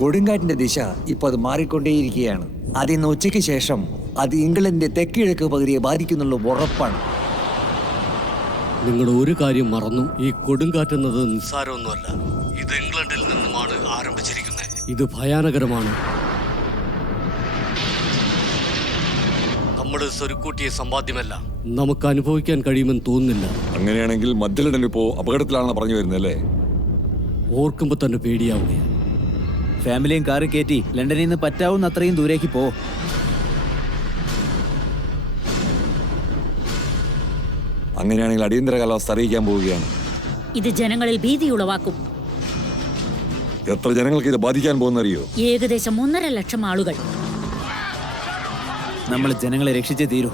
കൊടുങ്കാറ്റിന്റെ ദിശ ഇപ്പൊ അത് മാറിക്കൊണ്ടേയിരിക്കുകയാണ്. അതിന്ന് ഉച്ചയ്ക്ക് ശേഷം അത് ഇംഗ്ലണ്ടിന്റെ തെക്കിഴക്ക് പകുതിയെ ബാധിക്കുന്നുള്ള ഉറപ്പാണ്. നിങ്ങൾ ഒരു കാര്യം മറന്നു. ഈ കൊടുങ്കാറ്റെന്നത് നിസ്സാരമൊന്നുമല്ല. ഇത് ഇംഗ്ലണ്ടിൽ നിന്നുമാണ് ആരംഭിച്ചിരിക്കുന്നത്. ഇത് ഭയാനകരമാണ്. നമ്മൾ സ്വരുക്കൂട്ടിയ സമ്പാദ്യമല്ല. നമുക്ക് അനുഭവിക്കാൻ കഴിയുമെന്ന് തോന്നുന്നില്ല. അങ്ങനെയാണെങ്കിൽ മധ്യലണ്ടൻ ഇപ്പോ അപകടത്തിലാണെന്ന് പറഞ്ഞു വരുന്നല്ലേ? ഓർക്കുമ്പോ തന്നെ പേടിയാവുകയാണ്. ഫാമിലിയും കാറ് കയറ്റി ലണ്ടനിൽ നിന്ന് പറ്റാവുന്ന അത്രയും ദൂരേക്ക് പോ. അങ്ങനെയാണെങ്കിൽ അടിയന്തര കാലാവസ്ഥ അറിയിക്കാൻ പോവുകയാണ്. ഇത് ജനങ്ങളിൽ ഭീതി ഉളവാക്കും. എത്ര ജനങ്ങൾക്ക് ഇത് ബാധിക്കാൻ പോകുന്നറിയോ? ഏകദേശം 1.5 ലക്ഷം ആളുകൾ. നമ്മൾ ജനങ്ങളെ രക്ഷിച്ചേ തീരൂ.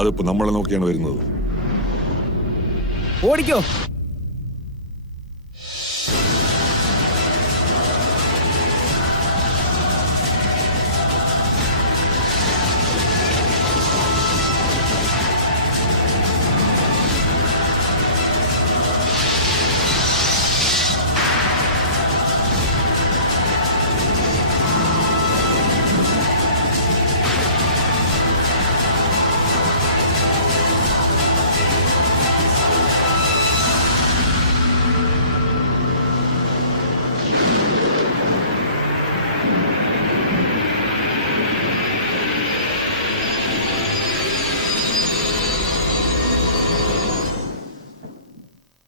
അതിപ്പോ നമ്മളെ നോക്കിയാണ് വരുന്നത്. ഓടിക്കോ.